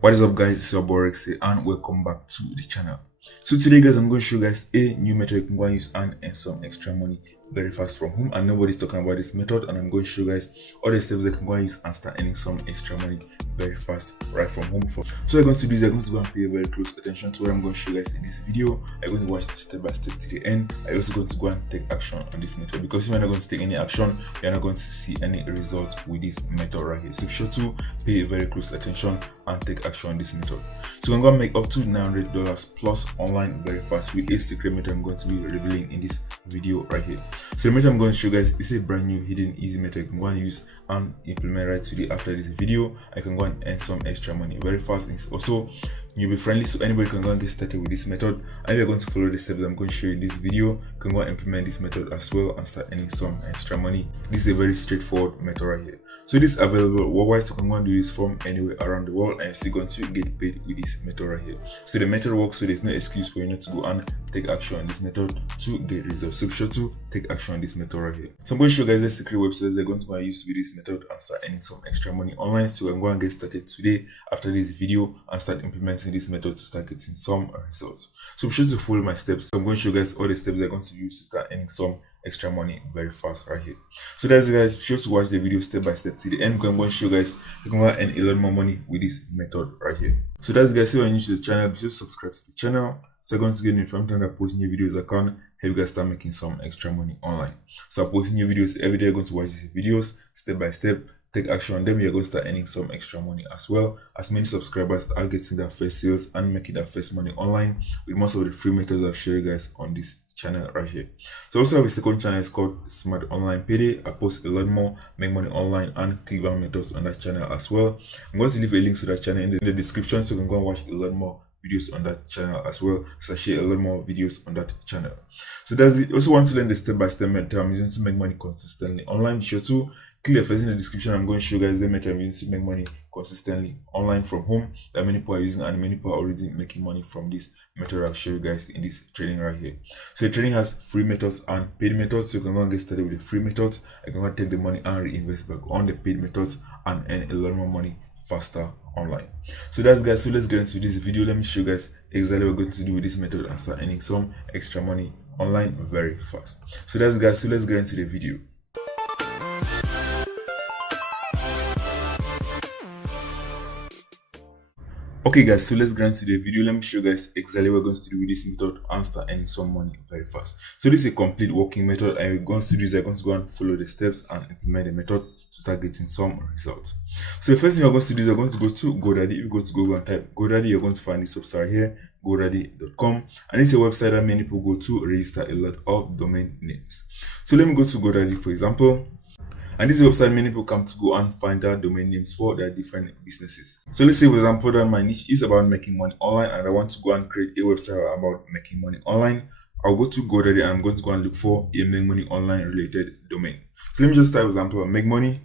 What is up, guys? It's your boy Rexy and welcome back to the channel. So today, guys, I'm going to show you guys a new method you can go and use and earn some extra money very fast from home, and nobody's talking about this method, and I'm going to show you guys all the steps you can go and use and start earning some extra money very fast right from home. So you're going to do is you're going to go and pay very close attention to what I'm going to show you guys in this video. I'm going to watch step by step to the end. I'm also going to go and take action on this method, because if you're not going to take any action, you're not going to see any result with this method right here. So be sure to pay very close attention and take action on this method. So I'm going to make up to $900 plus online very fast with a secret method I'm going to be revealing in this video right here. So the method I'm going to show you guys is a brand new hidden easy method you can go and use and implement right today. After this video, I can go and earn some extra money very fast. It's also you'll be friendly, so anybody can go and get started with this method. And if you're going to follow the steps I'm going to show you in this video, you can go and implement this method as well and start earning some extra money. This is a very straightforward method right here. So this is available worldwide, so you can go and do this from anywhere around the world, and you're still going to get paid with this method right here. So the method works, so there's no excuse for you not to go and take action on this method to get results. So be sure to take action on this method right here. So I'm going to show you guys the secret websites they're going to go and use with this method and start earning some extra money online. So I'm going to get started today after this video and start implementing this method to start getting some results. So be sure to follow my steps. So I'm going to show you guys all the steps they're going to use to start earning some extra money very fast right here. So that's it, guys. Be sure to watch the video step by step to the end, because I'm going to show you guys you can earn a lot more money with this method right here. So that's it, guys. If you're new to the channel, be sure to subscribe to the channel so you're going to get informed when I post new videos. I can help you guys start making some extra money online. So I'm posting new videos every day. You're going to watch these videos step by step, take action on them. You're going to start earning some extra money as well. As many subscribers are getting their first sales and making their first money online with most of the free methods I've shown you guys on this channel right here. So also have a second channel, it's called Smart Online Payday. I post a lot more make money online and clickbank methods on that channel as well. I'm going to leave a link to that channel in the description, so you can go and watch a lot more videos on that channel as well, because I share a lot more videos on that channel. So that's it. Also want to learn the step-by-step method I'm using to make money consistently online, be sure to click the first in the description. I'm going to show you guys the method I'm using to make money consistently online from home that many people are using, and many people are already making money from this method I'll show you guys in this training right here. So the training has free methods and paid methods, so you can go and get started with the free methods. I can go and take the money and reinvest back on the paid methods and earn a lot more money faster online. So that's, guys, so let's get into this video. Let me show you guys exactly what we're going to do with this method and start earning some extra money online very fast. So that's, guys, so let's get into the video. Okay, guys, so let's get into the video. Let me show you guys exactly what we're going to do with this method and start earning some money very fast. So this is a complete working method, and we're going to do is I'm going to go and follow the steps and implement the method to start getting some results. So the first thing we're going to do is we're going to go to GoDaddy. If you go to Google and type GoDaddy, you're going to find this website right here, godaddy.com, and it's a website that many people go to register a lot of domain names. So let me go to GoDaddy, for example. And this is a website many people come to go and find their domain names for their different businesses. So let's say, for example, that my niche is about making money online, and I want to go and create a website about making money online. I'll go to GoDaddy and I'm going to go and look for a make money online related domain. So let me just type, for example, make money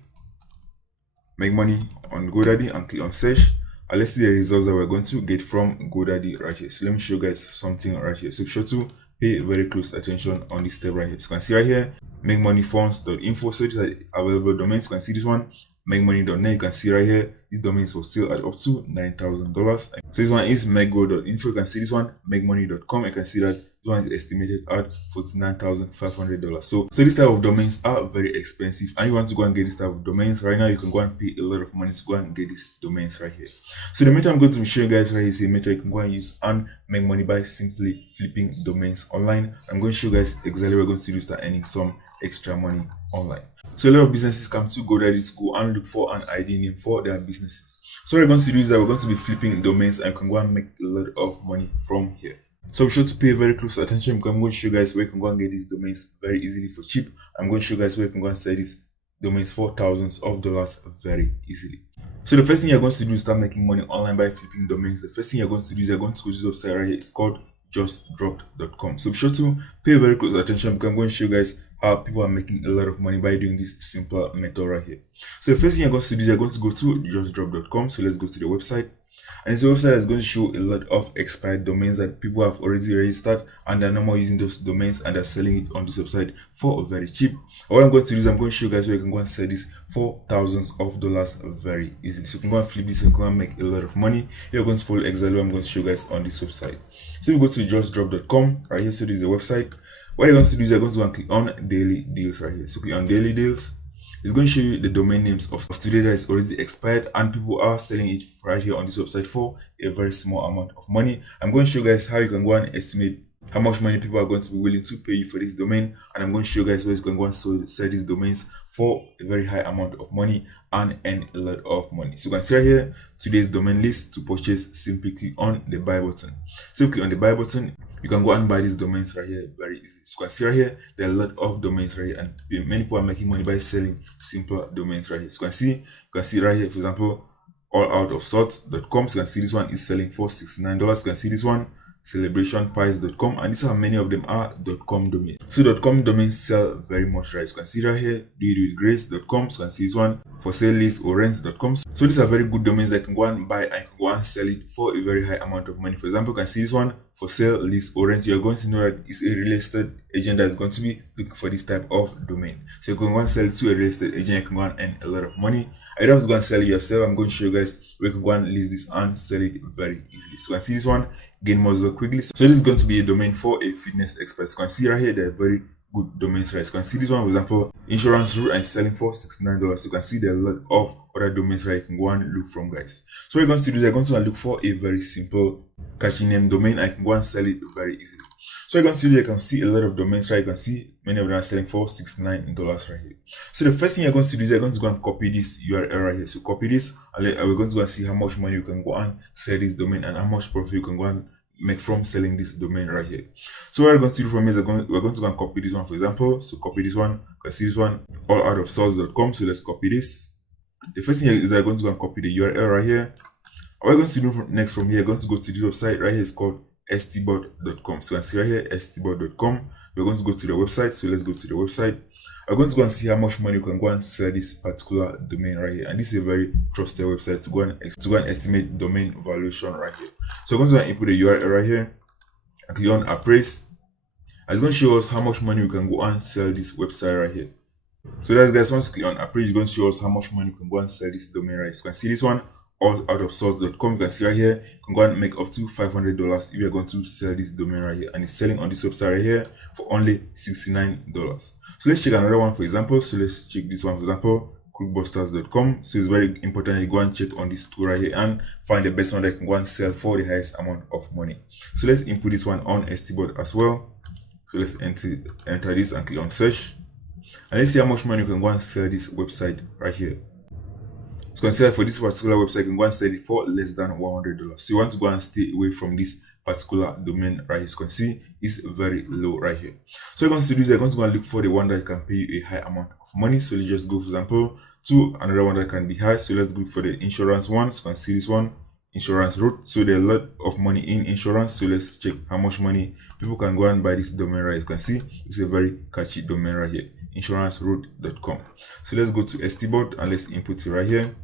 on GoDaddy and click on search. And let's see the results that we're going to get from GoDaddy right here. So let me show you guys something right here. So be sure to pay very close attention on this step right here. So you can see right here, makemoneyfunds.info. So these are available domains. You can see this one, makemoney.net. You can see right here, these domains will still at up to $9,000. So this one is makego.info. You can see this one, makemoney.com. You can see that this one is estimated at $49,500. So this type of domains are very expensive, and you want to go and get this type of domains right now, you can go and pay a lot of money to go and get these domains right here. So the method I'm going to show you guys right here is a method you can go and use and make money by simply flipping domains online. I'm going to show you guys exactly what we're going to do to start earning some extra money online. So a lot of businesses come to GoDaddy to go and look for an ID name for their businesses. So what we're going to do is that we're going to be flipping domains, and you can go and make a lot of money from here. So be sure to pay very close attention, because I'm going to show you guys where you can go and get these domains very easily for cheap. I'm going to show you guys where you can go and sell these domains for thousands of dollars very easily. So the first thing you're going to do is start making money online by flipping domains. The first thing you're going to do is you're going to go to this website right here. It's called justdropped.com. So be sure to pay very close attention, because I'm going to show you guys how people are making a lot of money by doing this simple method right here. So the first thing you're going to do is you're going to go to justdropped.com. So let's go to the website. And it's a website that's going to show a lot of expired domains that people have already registered and they're no more using those domains and they're selling it on this website for very cheap. What I'm going to do is I'm going to show you guys where you can go and sell this for thousands of dollars very easily. So you can go and flip this and go and make a lot of money. You're going to follow exactly what I'm going to show you guys on this website. So you go to justdrop.com right here. So this is the website. What you're going to do is you're going to go and click on daily deals right here. So click on daily deals. It's going to show you the domain names of today that is already expired and people are selling it right here on this website for a very small amount of money. I'm going to show you guys how you can go and estimate how much money people are going to be willing to pay you for this domain, and I'm going to show you guys where you can go and sell these domains for a very high amount of money and earn a lot of money. So you can see right here today's domain list. To purchase, simply click on the buy button. So click on the buy button. You can go and buy these domains right here very easy. So you can see right here there are a lot of domains right here, and many people are making money by selling simple domains right here. So you can see right here, for example, alloutofsorts.com. So you can see this one is selling for $69. You can see this one, celebrationpies.com, and these are many of them are .com domains. So .com domains sell very much, right? So you can see right here, doitwithgrace.com. So you can see this one, for sale list or rents.com. So these are very good domains that you can go and buy and you can go and sell it for a very high amount of money. For example, you can see this one, for sale list or rents. You're going to know that it's a real estate agent that's going to be looking for this type of domain. So you can go and sell it to a real estate agent. You can go and earn a lot of money. I don't have to go and sell it yourself. I'm going to show you guys where you can go and list this and sell it very easily. So you can see this one, gain muscle quickly. So this is going to be a domain for a fitness expert. So you can see right here, they're very good domains, right? So you can see this one, for example, insurance route, and selling for $69. So you can see there are a lot of other domains right you can go and look from, guys. So what you're going to do is you're going to look for a very simple catchy name domain. I can go and sell it very easily. So you're going to do, you can see a lot of domains right. You can see many of them are selling for $69 right here. So the first thing you're going to do is you're going to go and copy this URL right here. So copy this, and we're going to go and see how much money you can go and sell this domain and how much profit you can go and make from selling this domain right here. So what we're going to do from here is we're going to go and copy this one, for example. So copy this one. You can see this one, alloutofsorts.com. So let's copy this. The first thing is I'm going to go and copy the URL right here. What we're going to do next from here, we're going to go to this website right here. It's called stbot.com. So you can see right here, stbot.com. We're going to go to the website. So let's go to the website. I'm going to go and see how much money you can go and sell this particular domain right here. And this is a very trusted website to go and estimate domain valuation right here. So I'm going to input the URL right here and click on appraise. And it's going to show us how much money you can go and sell this website right here. So that's, guys, once you click on appraise, it's going to show us how much money you can go and sell this domain right here. So you can see this one, alloutofsorts.com. You can see right here, you can go and make up to $500 if you're going to sell this domain right here. And it's selling on this website right here for only $69. So let's check another one, for example. So let's check this one, for example, quickbusters.com. So it's very important you go and check on this two right here and find the best one that you can go and sell for the highest amount of money. So let's input this one on stbot as well. So let's enter this and click on search. And let's see how much money you can go and sell this website right here. So you can sell for this particular website, you can go and sell it for less than $100. So you want to go and stay away from this particular domain right here. So you can see it's very low right here. So you're going to do is you're going to go and look for the one that can pay you a high amount of money. So let's just go, for example, to another one that can be high. So let's go for the insurance one. So you can see this one, insurance route. So there's a lot of money in insurance. So let's check how much money people can go and buy this domain right here. You can see it's a very catchy domain right here, insuranceroute.com. So let's go to stbot and let's input it right here.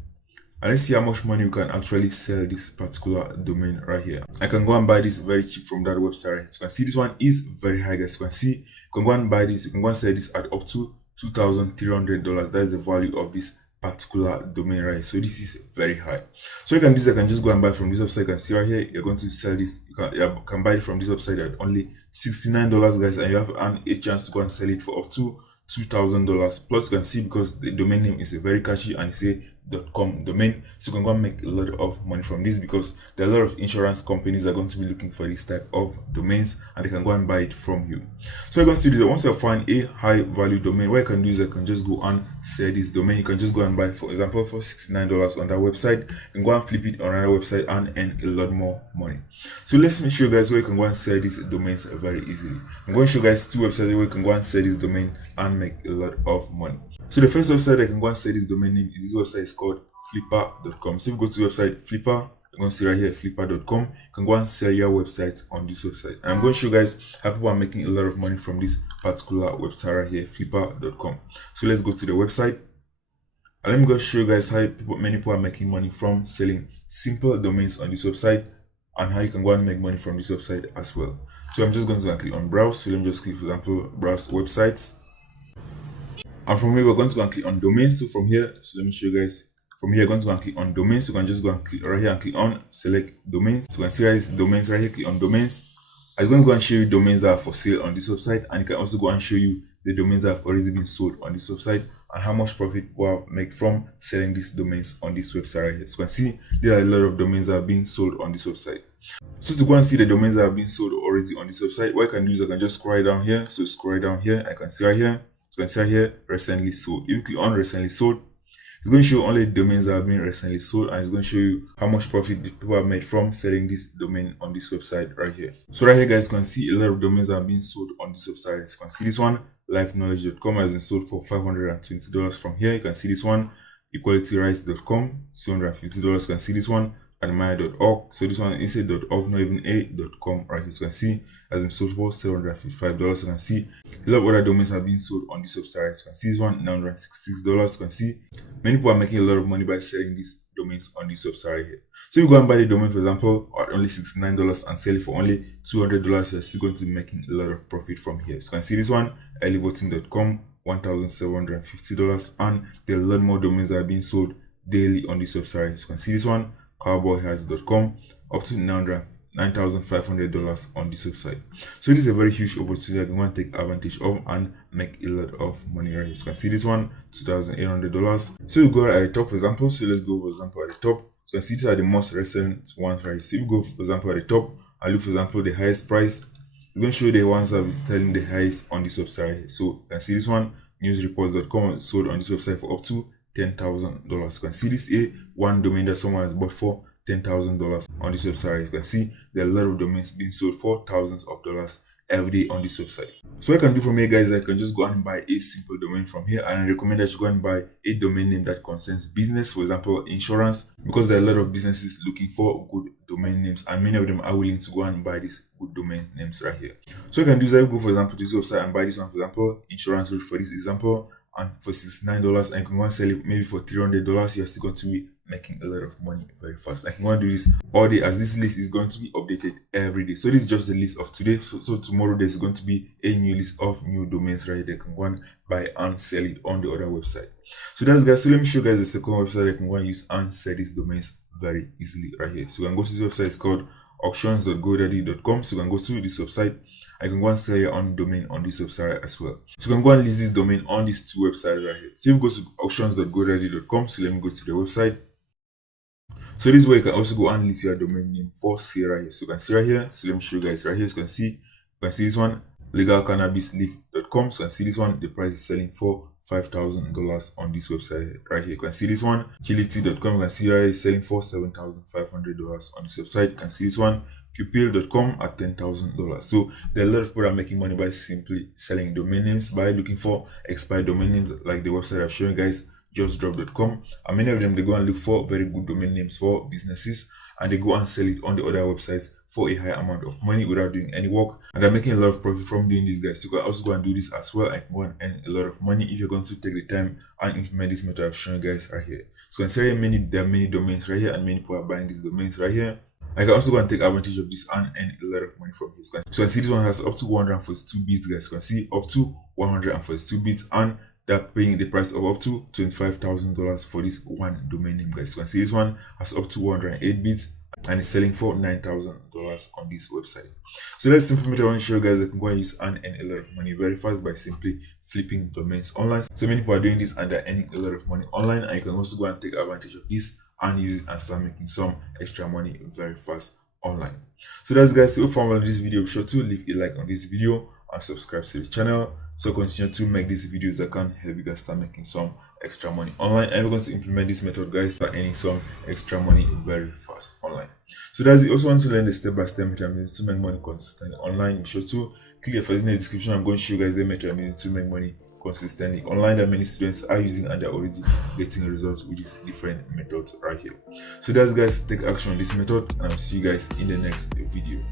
And let's see how much money you can actually sell this particular domain right here. I can go and buy this very cheap from that website right here. So you can see this one is very high, guys. You can see you can go and buy this, you can go and sell this at up to $2,300. That is the value of this particular domain right here. So this is very high. So you can do this, I can just go and buy from this website. You can see right here, you're going to sell this, you can buy it from this website at only $69, guys, and you have a chance to go and sell it for up to $2,000. Plus you can see, because the domain name is a very catchy and it's a .com domain, so you can go and make a lot of money from this, because there are a lot of insurance companies that are going to be looking for this type of domains and they can go and buy it from you. So you're going to do that. Once you find a high value domain, what you can do is you can just go and sell this domain. You can just go and buy, for example, for $69 on that website, and go and flip it on another website and earn a lot more money. So let me show you guys where you can go and sell these domains very easily. I'm going to show you guys two websites where you can go and sell this domain and make a lot of money. So the first website I can go and say this domain name is this website is called flippa.com. So if you go to the website Flippa, you're going to see right here flippa.com. You can go and sell your website on this website. And I'm going to show you guys how people are making a lot of money from this particular website right here, flippa.com. So let's go to the website. And let me go show you guys how many people are making money from selling simple domains on this website, and how you can go and make money from this website as well. So I'm just going to click on browse. So let me just click, for example, browse websites. And from here, we're going to go and click on domains. So from here, so let me show you guys. From here, you're going to go and click on domains. So you can just go and click right here and click on select domains. So you can see right here, domains right here, click on domains. I'm going to go and show you domains that are for sale on this website, and it can also go and show you the domains that have already been sold on this website and how much profit we'll make from selling these domains on this website right here. So you can see there are a lot of domains that have been sold on this website. So to go and see the domains that have been sold already on this website, what I can do is I can just scroll down here. So scroll down here, I can see right here. So you can see right here, recently sold. If you click on recently sold, it's going to show only the domains that have been recently sold, and it's going to show you how much profit the people have made from selling this domain on this website right here. So right here, guys, you can see a lot of domains that have been sold on this website. You can see this one, lifeknowledge.com, has been sold for $520. From here, you can see this one, equalityrights.com, $250. You can see this one, admire.org. So this one is a.org, not even a.com right here. So you can see has been sold for $755. You can see a lot of other domains have been sold on this website. You can see this one, $966. You can see many people are making a lot of money by selling these domains on this website right here. So if you go and buy the domain, for example, at only $69 and sell it for only $200, you're still going to be making a lot of profit from here. So you can see this one, earlyvoting.com, $1,750, and there are a lot more domains that are being sold daily on this website. So you can see this one, cowboyhats.com, up to $9,500 on this website. So this is a very huge opportunity that you want to take advantage of and make a lot of money right here. So you can see this one, $2,800. So you go at the top, for example. So let's go, for example, at the top. So you can see these are the most recent ones right here. So you go, for example, at the top and look, for example, the highest price. We're going to show you the ones that are telling the highest on this website right here. So you can see this one, newsreports.com, sold on this website for up to $10,000. You can see this one domain that someone has bought for $10,000 on this website. You can see there are a lot of domains being sold for thousands of dollars every day on this website. So what I can do from here, guys, I can just go and buy a simple domain from here, and I recommend that you go and buy a domain name that concerns business, for example, insurance, because there are a lot of businesses looking for good domain names, and many of them are willing to go and buy these good domain names right here. So I can do is I go, for example, to this website and buy this one, for example, insurance route, for this example, and for $69, and you can go and sell it maybe for $300. You're still going to be making a lot of money very fast. I can go and do this all day, as this list is going to be updated every day. So this is just the list of today. So tomorrow there's going to be a new list of new domains right here. They can go and buy and sell it on the other website. So that's, guys. So let me show you guys the second website I can go and use and sell these domains very easily right here. So you can go to this website. It's called auctions.godaddy.com. So you can go to this website. I can go and sell your own domain on this website as well. So you can go and list this domain on these two websites right here. So if you go to auctions.godaddy.com, so let me go to the website. So this way you can also go and list your domain name for sale right here. So you can see right here. So let me show you guys right here. So you can see this one, legalcannabisleaf.com. So you can see this one, the price is selling for $5,000 on this website right here. You can see this one, chility.com. You can see right here is selling for $7,500 on this website. You can see this one, qpil.com at $10,000. So there are a lot of people that are making money by simply selling domain names, by looking for expired domain names, like the website I've shown you guys, justdrop.com, and many of them, they go and look for very good domain names for businesses, and they go and sell it on the other websites for a high amount of money without doing any work, and they're making a lot of profit from doing this, guys. So you can also go and do this as well. I can go and earn a lot of money if you're going to take the time and implement this method I've shown you guys right here. So you can see there are many domains right here, and many people are buying these domains right here. I can also go and take advantage of this and earn a lot of money from this, guys. So you can see this one has up to 142 bits, guys. You can see up to 142 bits, and they're paying the price of up to $25,000 for this one domain name, guys. You can see this one has up to 108 bits and it's selling for $9,000 on this website. So that's the simple method I want to show you guys that can go and use and earn a lot of money very fast by simply flipping domains online. So many people are doing this and they're earning a lot of money online, and you can also go and take advantage of this and use it and start making some extra money very fast online. So that's, guys. So if you found this video, be sure to leave a like on this video and subscribe to the channel, so continue to make these videos that can help you guys start making some extra money online. And we're going to implement this method, guys, start earning some extra money very fast online. So that's it. Also want to learn the step-by-step method to make money consistently online, be sure to click the first in the description. I'm going to show you guys the method to make money consistently online that many students are using, and they're already getting results with these different methods right here. So that's, guys, take action on this method, and I'll see you guys in the next video.